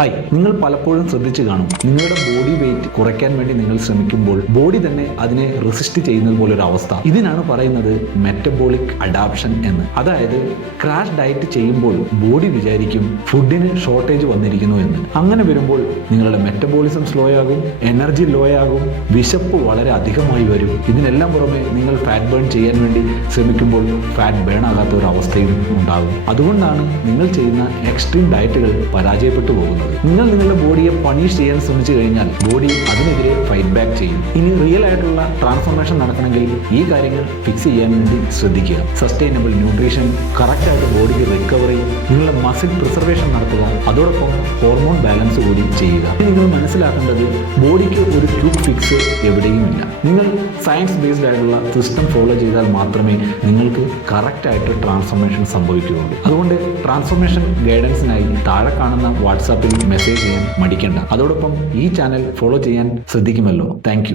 Hi, നിങ്ങൾ പലപ്പോഴും ശ്രദ്ധിച്ചു കാണും, നിങ്ങളുടെ ബോഡി വെയിറ്റ് കുറയ്ക്കാൻ വേണ്ടി നിങ്ങൾ ശ്രമിക്കുമ്പോൾ ബോഡി തന്നെ അതിനെ റെസിസ്റ്റ് ചെയ്യുന്നത് പോലെ ഒരു അവസ്ഥ. ഇതിനാണ് പറയുന്നത് മെറ്റബോളിക് അഡാപ്ഷൻ എന്ന്. അതായത് ക്രാഷ് ഡയറ്റ് ചെയ്യുമ്പോൾ ബോഡി വിചാരിക്കും ഫുഡിന് ഷോർട്ടേജ് വന്നിരിക്കുന്നു എന്ന്. അങ്ങനെ വരുമ്പോൾ നിങ്ങളുടെ മെറ്റബോളിസം സ്ലോ ആകും, എനർജി ലോ ആകും, വിശപ്പ് വളരെ അധികമായി വരും. ഇതിനെല്ലാം പുറമെ നിങ്ങൾ ഫാറ്റ് ബേൺ ചെയ്യാൻ വേണ്ടി ശ്രമിക്കുമ്പോൾ ഫാറ്റ് ബേൺ ആകാത്ത ഒരു അവസ്ഥയും ഉണ്ടാകും. അതുകൊണ്ടാണ് നിങ്ങൾ ചെയ്യുന്ന എക്സ്ട്രീം ഡയറ്റുകൾ പരാജയപ്പെട്ടു പോകുന്നത്. നിങ്ങൾ നിങ്ങളുടെ ബോഡിയെ പണിഷ് ചെയ്യാൻ ശ്രമിച്ചു കഴിഞ്ഞാൽ ബോഡി അതിനെതിരെ ഫൈറ്റ് ബാക്ക് ചെയ്യും. ഇനി റിയൽ ആയിട്ടുള്ള ട്രാൻസ്ഫോർമേഷൻ നടക്കണമെങ്കിൽ ഈ കാര്യങ്ങൾ ഫിക്സ് ചെയ്യാൻ വേണ്ടി ശ്രദ്ധിക്കുക. സസ്റ്റൈനബിൾ ന്യൂട്രീഷൻ, കറക്റ്റായിട്ട് ബോഡിക്ക് റിക്കവറി, നിങ്ങളുടെ മസിൽ പ്രിസർവേഷൻ നടത്തുക, അതോടൊപ്പം ഹോർമോൺ ബാലൻസ് കൂടി ചെയ്യുക. നിങ്ങൾ മനസ്സിലാക്കേണ്ടത് ബോഡിക്ക് ഒരു ക്വിക്ക് ഫിക്സ് എവിടെയുമില്ല. നിങ്ങൾ സയൻസ് ബേസ്ഡ് ആയിട്ടുള്ള സിസ്റ്റം ഫോളോ ചെയ്താൽ മാത്രമേ നിങ്ങൾക്ക് കറക്റ്റായിട്ട് ട്രാൻസ്ഫോർമേഷൻ സംഭവിക്കുകയുള്ളൂ. അതുകൊണ്ട് ട്രാൻസ്ഫോർമേഷൻ ഗൈഡൻസിനായി താഴെ കാണുന്ന വാട്സാപ്പിൽ മെസ്സേജ് ചെയ്യാൻ മടിക്കേണ്ട. അതോടൊപ്പം ഈ ചാനൽ ഫോളോ ചെയ്യാൻ ശ്രദ്ധിക്കുമല്ലോ. താങ്ക്